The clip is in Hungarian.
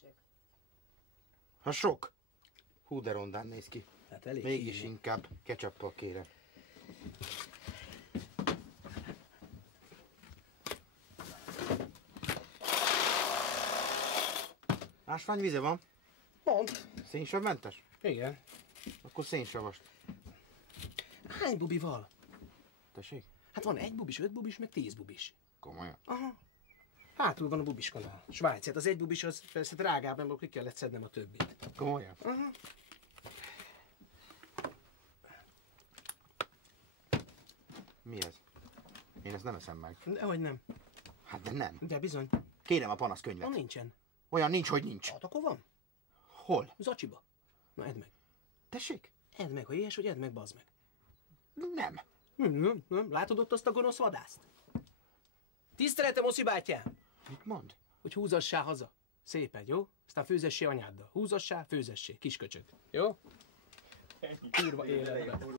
tessék. Ha sok. Hú, de rondán néz ki. Hát elég Mégis hívom. inkább ketchuppal kérem. Ásványvize van? Mondd. Szénsavmentes? Igen. Akkor szénsavast. Hány bubival? Tessék? Hát van 1 bubis, 5 bubis, meg 10 bubis. Komolyan? Aha. Hátul van a bubiskanál. Svájc, hát az 1 bubis az persze drágább, mert ki kellett szednem a többit. Komolyan? Aha. Mi ez? Én ezt nem eszem meg. Dehogy nem. Hát de nem. De bizony. Kérem a panaszkönyvet. Na nincsen. Olyan nincs, hogy nincs. Hát akkor van. Hol? Zacsiba. Na edd meg. Tessék? Edd meg, ha ilyes, hogy edd meg, bazd meg. Nem. Nem. Látod ott azt a gonosz vadászt? Tiszteletem, Oszi bátyám! Mit mond? Hogy húzassál haza. Szépen, jó? Aztán főzessé anyáddal. Húzassál, főzessé. Kisköcsög. Jó? Kurva életben.